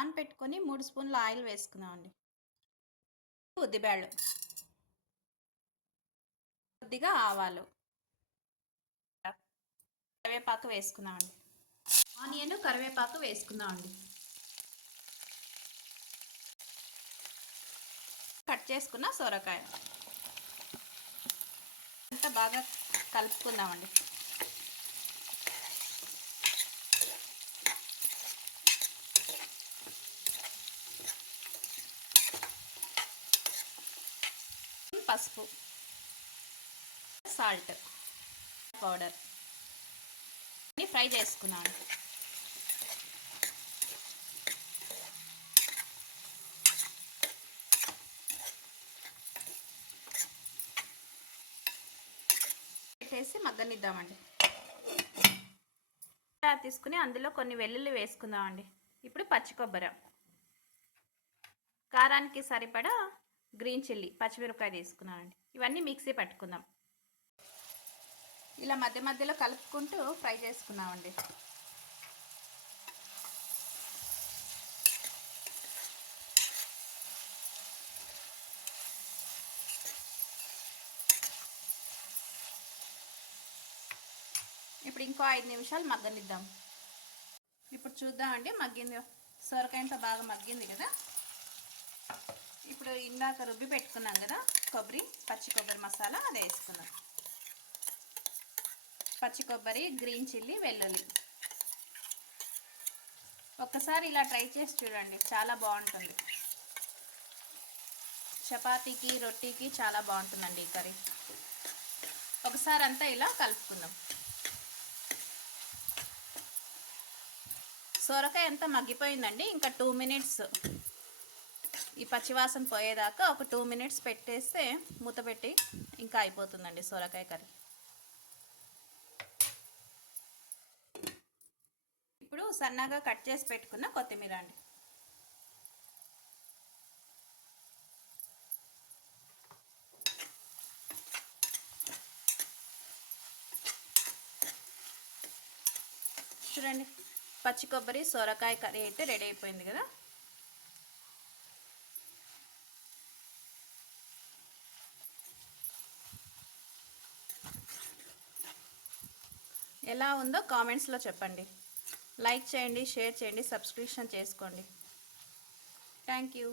Pan పెట్టుకొని మూడు స్పూన్ల ఆయిల్ వేసుకుందామండి. ఉద్దిబేళ్ళు కొద్దిగా ఆవాలు. కరివేపాకు వేసుకుందామండి. ఆనియన్ కరివేపాకు వేసుకుందామండి. కట్ చేసుకున్న సొరకాయ. అంతా బాగా కలుపుకుందామండి. పసుపు. సాల్ట్ పౌడర్ అన్ని ఫ్రై చేసుకున్నాను. పెట్టేసి మగ్గనిద్దామండి. తీసుకుని అందులో కొన్ని వెల్లుల్లి వేసుకుందామండి. ఇప్పుడు పచ్చి కొబ్బరి. కారానికి సరిపడా గ్రీన్ చిల్లీ పచ్చిమిరపకాయ తీసుకున్నానండి. ఇవన్నీ మిక్సీ పట్టుకుందాం. ఇలా మధ్య మధ్యలో కలుపుకుంటూ ఫ్రై చేసుకున్నామండి. ఇప్పుడు ఇంకో ఐదు నిమిషాలు మగ్గనిద్దాం. ఇప్పుడు చూద్దామండి మగ్గింది. సొరకాయంతో బాగా మగ్గింది కదా? ఇప్పుడు ఇందాక రుబ్బి పెట్టుకున్నాం కదా కొబ్బరి పచ్చి కొబ్బరి మసాలా అది వేసుకున్నాం పచ్చి కొబ్బరి గ్రీన్ చిల్లీ వెల్లుల్లి. ఒక్కసారి ఇలా ట్రై చేసి చూడండి చాలా బాగుంటుంది. చపాతీకి రొట్టెకి చాలా బాగుంటుందండి ఈ కర్రీ. ఒకసారి అంతా ఇలా కలుపుకుందాం. సొరకాయ అంతా మగ్గిపోయిందండి ఇంకా టూ మినిట్స్ ఈ పచ్చివాసన పోయేదాకా ఒక టూ మినిట్స్ పెట్టేస్తే మూత పెట్టి ఇంకా అయిపోతుందండి సొరకాయ కర్రీ. ఇప్పుడు సన్నగా కట్ చేసి పెట్టుకున్న కొత్తిమీర అండి. చూడండి పచ్చి కొబ్బరి సొరకాయ కర్రీ అయితే రెడీ అయిపోయింది కదా? ఎలా ఉందో కామెంట్స్లో చెప్పండి. లైక్ చేయండి షేర్ చేయండి సబ్స్క్రిప్షన్ చేసుకోండి. Thank you.